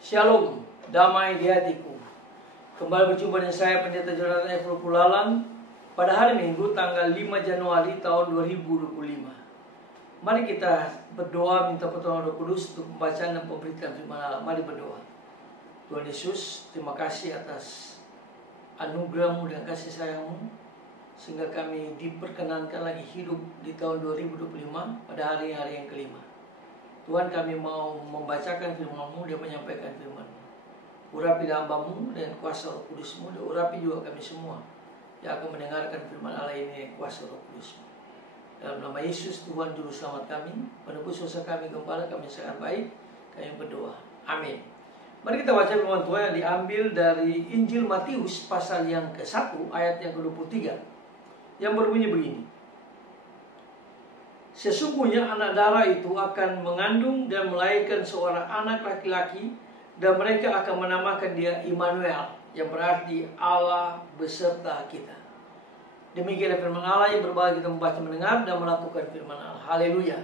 Shalom, damai di hatiku. Kembali berjumpa dengan saya Pendeta Jonathan Efro Pulalang pada hari Minggu tanggal 5 Januari tahun 2025. Mari kita berdoa minta pertolongan Roh Kudus untuk pembacaan dan pemberitaan firman Allah. Mari berdoa. Tuhan Yesus, terima kasih atas anugerah-Mu dan kasih sayang-Mu sehingga kami diperkenankan lagi hidup di tahun 2025 pada hari-hari yang kelima. Tuhan, kami mau membacakan firman-Mu dan menyampaikan firman-Mu. Urapi hamba-Mu dan kuasa Roh Kudus-Mu, dan urapi juga kami semua yang akan mendengarkan firman Allah ini kuasa Roh Kudus-Mu. Dalam nama Yesus, Tuhan Juru Selamat kami, penebus dosa kami, Gembala kami sangat baik, kami berdoa. Amin. Mari kita baca firman Tuhan yang diambil dari Injil Matius pasal yang ke-1 ayat yang ke-23 yang berbunyi begini. Sesungguhnya anak darah itu akan mengandung dan melahirkan seorang anak laki-laki, dan mereka akan menamakan dia Immanuel, yang berarti Allah beserta kita. Demikianlah firman Allah yang berbahagia kita membaca, mendengar, dan melakukan firman Allah. Haleluya.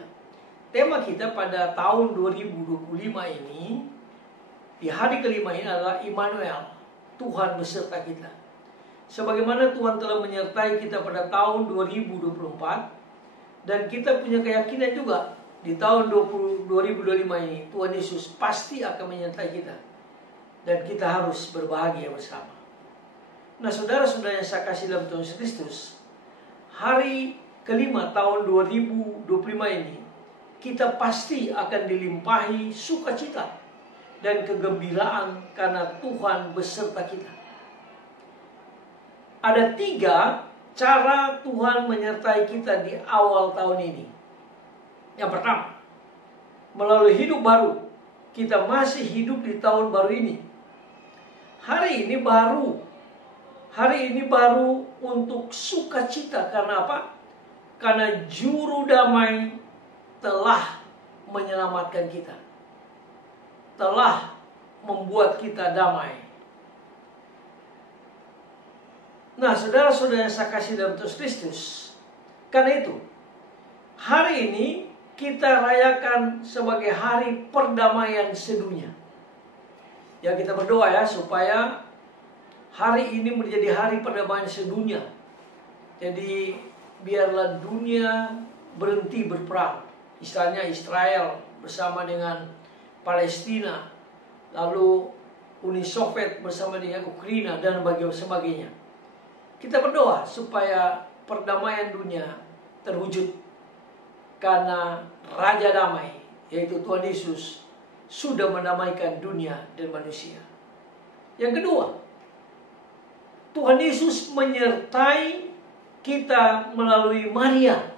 Tema kita pada tahun 2025 ini, di hari kelima ini adalah Immanuel, Tuhan beserta kita. Sebagaimana Tuhan telah menyertai kita pada tahun 2024, dan kita punya keyakinan juga di tahun 2025 ini Tuhan Yesus pasti akan menyertai kita, dan kita harus berbahagia bersama. Nah, saudara-saudara yang saya kasih dalam Tuhan Yesus Kristus, hari kelima tahun 2025 ini kita pasti akan dilimpahi sukacita dan kegembiraan karena Tuhan beserta kita. Ada 3 cara Tuhan menyertai kita di awal tahun ini. Yang pertama, melalui hidup baru. Kita masih hidup di tahun baru ini. Hari ini baru untuk sukacita. Karena apa? Karena Juru Damai telah menyelamatkan kita, telah membuat kita damai. Nah, saudara-saudara yang saya kasih dalam Tuhan Kristus, karena itu hari ini kita rayakan sebagai hari perdamaian sedunia. Ya, kita berdoa ya supaya hari ini menjadi hari perdamaian sedunia. Jadi biarlah dunia berhenti berperang. Misalnya Israel bersama dengan Palestina, lalu Uni Soviet bersama dengan Ukraina, dan sebagainya. Kita berdoa supaya perdamaian dunia terwujud karena Raja Damai, yaitu Tuhan Yesus, sudah mendamaikan dunia dan manusia. Yang kedua, Tuhan Yesus menyertai kita melalui Maria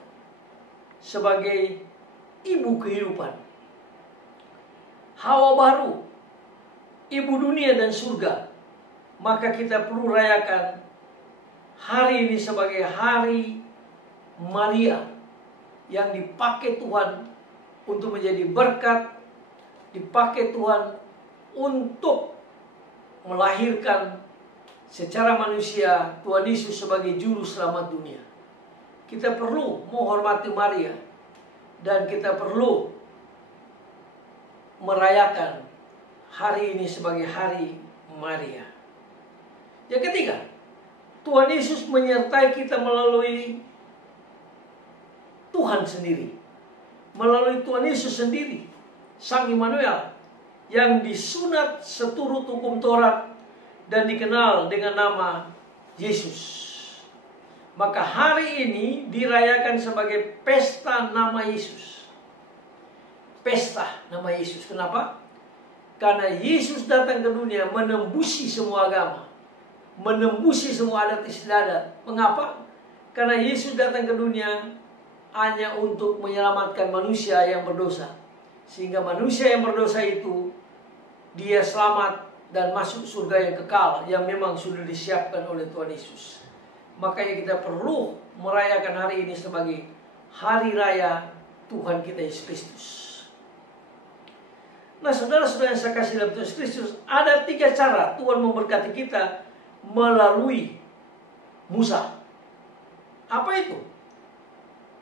sebagai ibu kehidupan, Hawa baru, ibu dunia dan surga. Maka kita perlu rayakan hari ini sebagai hari Maria yang dipakai Tuhan untuk menjadi berkat, dipakai Tuhan untuk melahirkan secara manusia Tuhan Yesus sebagai juru selamat dunia. Kita perlu menghormati Maria, dan kita perlu merayakan hari ini sebagai hari Maria. Yang ketiga, Tuhan Yesus menyertai kita melalui Tuhan sendiri, melalui Tuhan Yesus sendiri, Sang Immanuel, yang disunat seturut hukum Taurat dan dikenal dengan nama Yesus. Maka hari ini dirayakan sebagai pesta nama Yesus. Pesta nama Yesus. Kenapa? Karena Yesus datang ke dunia menembusi semua agama, menembusi semua adat istiadat. Mengapa? Karena Yesus datang ke dunia hanya untuk menyelamatkan manusia yang berdosa, sehingga manusia yang berdosa itu dia selamat dan masuk surga yang kekal yang memang sudah disiapkan oleh Tuhan Yesus. Makanya kita perlu merayakan hari ini sebagai hari raya Tuhan kita Yesus Kristus. Nah, saudara-saudara yang saya kasih dalam Tuhan Kristus, ada 3 cara Tuhan memberkati kita melalui Musa. Apa itu?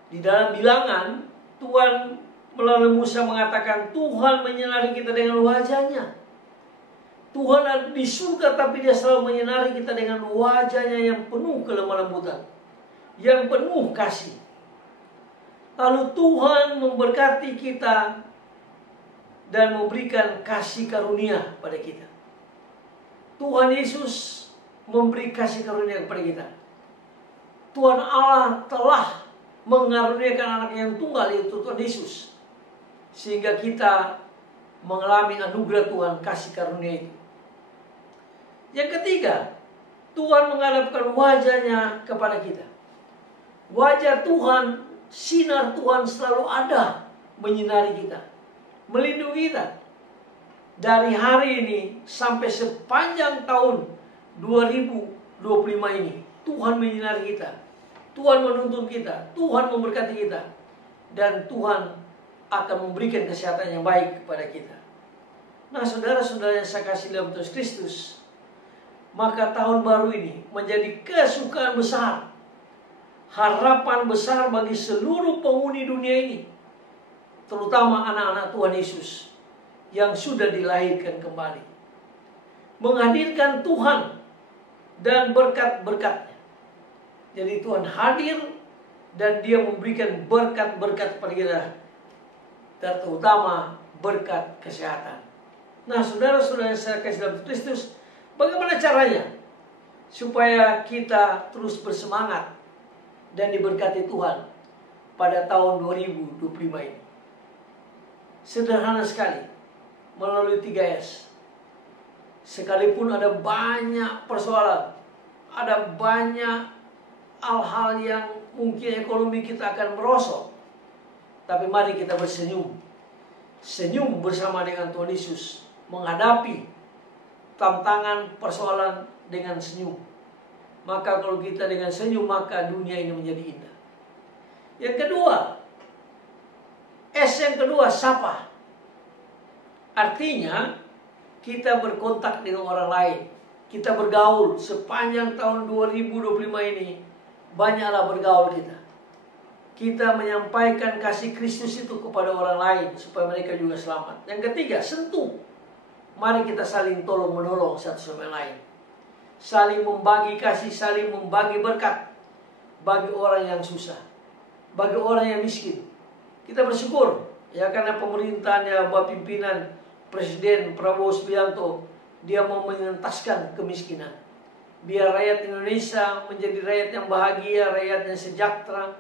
Di dalam Bilangan, Tuhan melalui Musa mengatakan Tuhan menyinari kita dengan wajahnya. Tuhan ada di surga, tapi Dia selalu menyinari kita dengan wajah-Nya yang penuh kelemah lembutan, yang penuh kasih. Lalu Tuhan memberkati kita dan memberikan kasih karunia pada kita. Tuhan Yesus memberi kasih karunia kepada kita. Tuhan Allah telah mengaruniakan anak yang tunggal, yaitu Tuhan Yesus, sehingga kita mengalami anugerah Tuhan, kasih karunia itu. Yang ketiga, Tuhan menghadapkan wajah-Nya kepada kita. Wajah Tuhan, sinar Tuhan selalu ada menyinari kita, melindungi kita. Dari hari ini sampai sepanjang tahun 2025 ini, Tuhan menyinari kita, Tuhan menuntun kita, Tuhan memberkati kita, dan Tuhan akan memberikan kesehatan yang baik kepada kita. Nah, saudara-saudara yang saya kasih dalam Tuhan Kristus, maka tahun baru ini menjadi kesukaan besar, harapan besar bagi seluruh penghuni dunia ini, terutama anak-anak Tuhan Yesus yang sudah dilahirkan kembali, menghadirkan Tuhan dan berkat-berkat-Nya. Jadi Tuhan hadir dan Dia memberikan berkat-berkat kepada kita, terutama berkat kesehatan. Nah, saudara-saudara yang saya kasih dalam Kristus, bagaimana caranya supaya kita terus bersemangat dan diberkati Tuhan pada tahun 2025 ini? Sederhana sekali, melalui 3S. Sekalipun ada banyak persoalan, ada banyak hal-hal yang mungkin ekonomi kita akan merosot, tapi mari kita bersenyum. Senyum bersama dengan Tuhan Yesus, menghadapi tantangan persoalan dengan senyum. Maka kalau kita dengan senyum, maka dunia ini menjadi indah. Yang kedua, S yang kedua, sapa. Artinya kita berkontak dengan orang lain, kita bergaul. Sepanjang tahun 2025 ini banyaklah bergaul kita. Kita menyampaikan kasih Kristus itu kepada orang lain supaya mereka juga selamat. Yang ketiga, sentuh. Mari kita saling tolong menolong satu sama lain, saling membagi kasih, saling membagi berkat bagi orang yang susah, bagi orang yang miskin. Kita bersyukur ya, karena pemerintahnya, Bapak pimpinan Presiden Prabowo Subianto, dia mau mengentaskan kemiskinan. Biar rakyat Indonesia menjadi rakyat yang bahagia, rakyat yang sejahtera,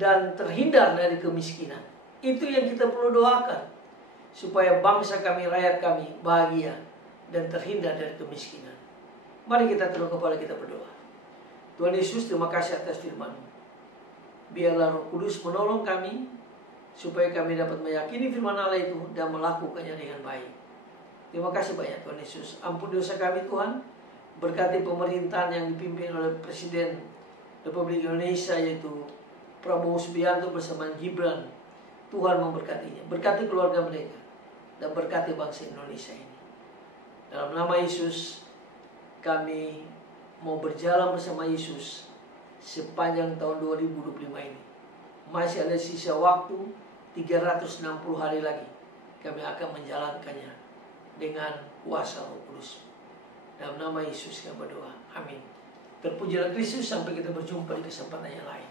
dan terhindar dari kemiskinan. Itu yang kita perlu doakan, supaya bangsa kami, rakyat kami bahagia dan terhindar dari kemiskinan. Mari kita tunduk kepala, kita berdoa. Tuhan Yesus, terima kasih atas firman-Mu. Biarlah Roh Kudus menolong kami, supaya kami dapat meyakini firman Allah itu dan melakukannya dengan baik. Terima kasih banyak Tuhan Yesus. Ampuni dosa kami Tuhan. Berkati pemerintahan yang dipimpin oleh Presiden Republik Indonesia, yaitu Prabowo Subianto bersama Gibran. Tuhan memberkatinya. Berkati keluarga mereka dan berkati bangsa Indonesia ini. Dalam nama Yesus, kami mau berjalan bersama Yesus sepanjang tahun 2025 ini. Masih ada sisa waktu 360 hari lagi. Kami akan menjalankannya dengan kuasa Roh Kudus. Dalam nama Yesus kami berdoa. Amin. Terpujilah Kristus. Sampai kita berjumpa di kesempatan yang lain.